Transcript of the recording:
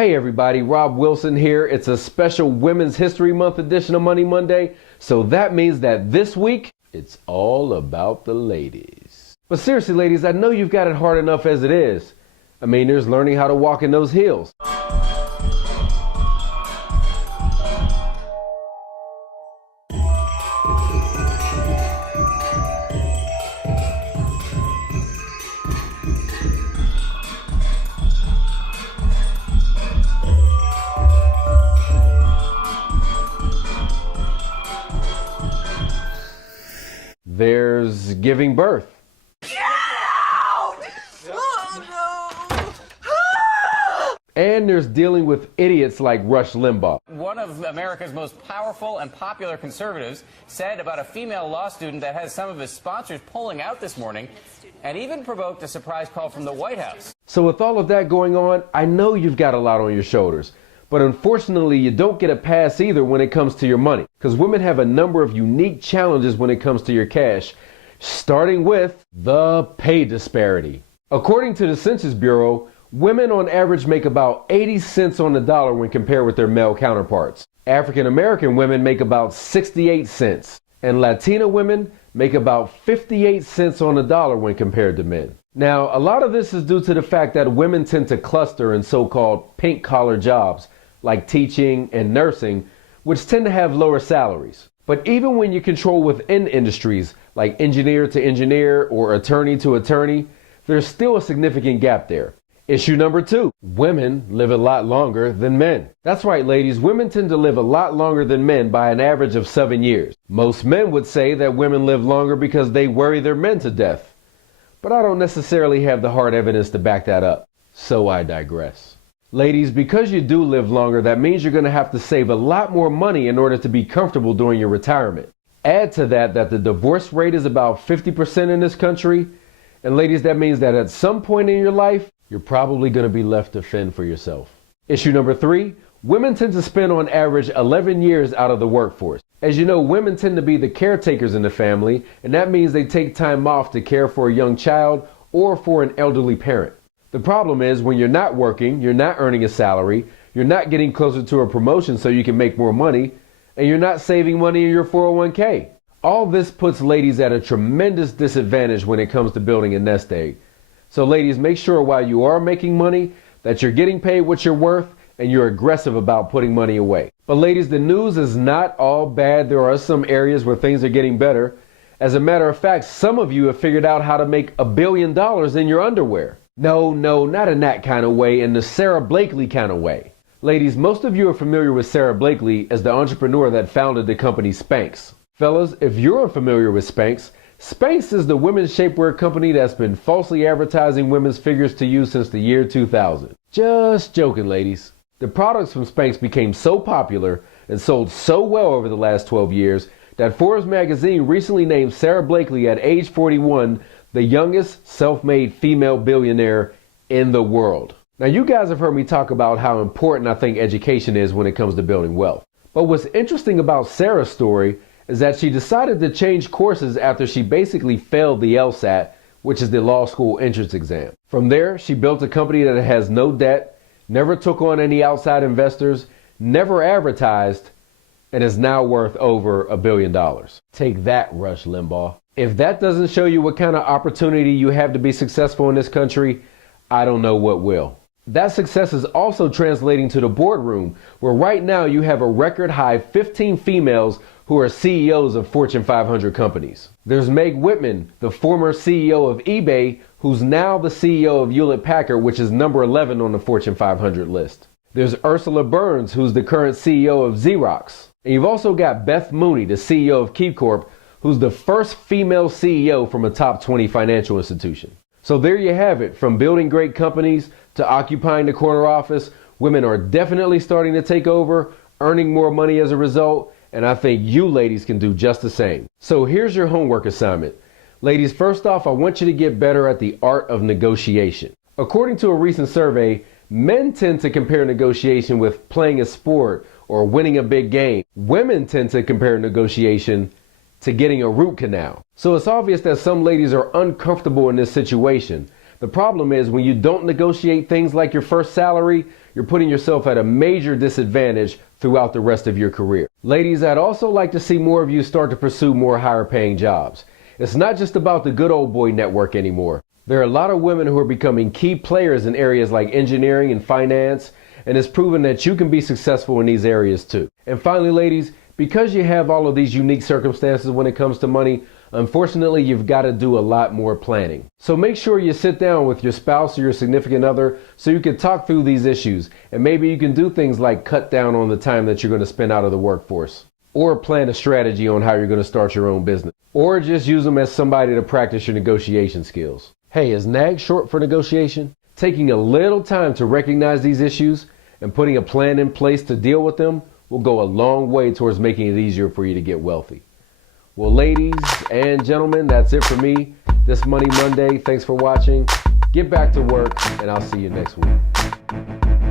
Hey everybody, Rob Wilson here. It's a special Women's History Month edition of Money Monday. So that means that this week, it's all about the ladies. But seriously ladies, I know you've got it hard enough as it is. I mean, there's learning how to walk in those heels. There's giving birth. Get out! Oh, no! And there's dealing with idiots like Rush Limbaugh. One of America's most powerful and popular conservatives said about a female law student that has some of his sponsors pulling out this morning, and even provoked a surprise call from the White House. So with all of that going on, I know you've got a lot on your shoulders. But unfortunately, you don't get a pass either when it comes to your money, because women have a number of unique challenges when it comes to your cash, starting with the pay disparity. According to the Census Bureau, women on average make about 80 cents on the dollar when compared with their male counterparts. African American women make about 68 cents, and Latina women make about 58 cents on the dollar when compared to men. Now, a lot of this is due to the fact that women tend to cluster in so-called pink-collar jobs, like teaching and nursing, which tend to have lower salaries. But even when you control within industries like engineer to engineer or attorney to attorney, there's still a significant gap there. Issue number 2, women live a lot longer than men. That's right, ladies, women tend to live a lot longer than men by an average of 7 years. Most men would say that women live longer because they worry their men to death. But I don't necessarily have the hard evidence to back that up. So I digress. Ladies, because you do live longer, that means you're going to have to save a lot more money in order to be comfortable during your retirement. Add to that the divorce rate is about 50% in this country. And ladies, that means that at some point in your life, you're probably going to be left to fend for yourself. Issue number 3, women tend to spend on average 11 years out of the workforce. As you know, women tend to be the caretakers in the family, and that means they take time off to care for a young child or for an elderly parent. The problem is when you're not working, you're not earning a salary, you're not getting closer to a promotion so you can make more money, and you're not saving money in your 401k. All this puts ladies at a tremendous disadvantage when it comes to building a nest egg. So ladies, make sure while you are making money that you're getting paid what you're worth and you're aggressive about putting money away. But ladies, the news is not all bad. There are some areas where things are getting better. As a matter of fact, some of you have figured out how to make $1 billion in your underwear. No, not in that kind of way, in the Sara Blakely kind of way. Ladies, most of you are familiar with Sara Blakely as the entrepreneur that founded the company Spanx. Fellas, if you're unfamiliar with Spanx, Spanx is the women's shapewear company that's been falsely advertising women's figures to you since the year 2000. Just joking, ladies. The products from Spanx became so popular and sold so well over the last 12 years that Forbes magazine recently named Sara Blakely at age 41 the youngest self-made female billionaire in the world. Now, you guys have heard me talk about how important I think education is when it comes to building wealth. But what's interesting about Sara's story is that she decided to change courses after she basically failed the LSAT, which is the law school entrance exam. From there, she built a company that has no debt, never took on any outside investors, never advertised, and is now worth over $1 billion. Take that, Rush Limbaugh. If that doesn't show you what kind of opportunity you have to be successful in this country, I don't know what will. That success is also translating to the boardroom, where right now you have a record high 15 females who are CEOs of Fortune 500 companies. There's Meg Whitman, the former CEO of eBay, who's now the CEO of Hewlett-Packard, which is number 11 on the Fortune 500 list. There's Ursula Burns, who's the current CEO of Xerox. And you've also got Beth Mooney, the CEO of KeyCorp, who's the first female CEO from a top 20 financial institution. So there you have it. From building great companies to occupying the corner office, women are definitely starting to take over, earning more money as a result, and I think you ladies can do just the same. So here's your homework assignment. Ladies, first off, I want you to get better at the art of negotiation. According to a recent survey, men tend to compare negotiation with playing a sport or winning a big game. Women tend to compare negotiation to getting a root canal. So it's obvious that some ladies are uncomfortable in this situation. The problem is when you don't negotiate things like your first salary, you're putting yourself at a major disadvantage throughout the rest of your career. Ladies, I'd also like to see more of you start to pursue more higher paying jobs. It's not just about the good old boy network anymore. There are a lot of women who are becoming key players in areas like engineering and finance, and it's proven that you can be successful in these areas too. And finally, ladies, because you have all of these unique circumstances when it comes to money, unfortunately, you've got to do a lot more planning. So make sure you sit down with your spouse or your significant other so you can talk through these issues, and maybe you can do things like cut down on the time that you're going to spend out of the workforce, or plan a strategy on how you're going to start your own business, or just use them as somebody to practice your negotiation skills. Hey, is NAG short for negotiation? Taking a little time to recognize these issues and putting a plan in place to deal with them will go a long way towards making it easier for you to get wealthy. Well, ladies and gentlemen, that's it for me. This Money Monday. Thanks for watching. Get back to work, and I'll see you next week.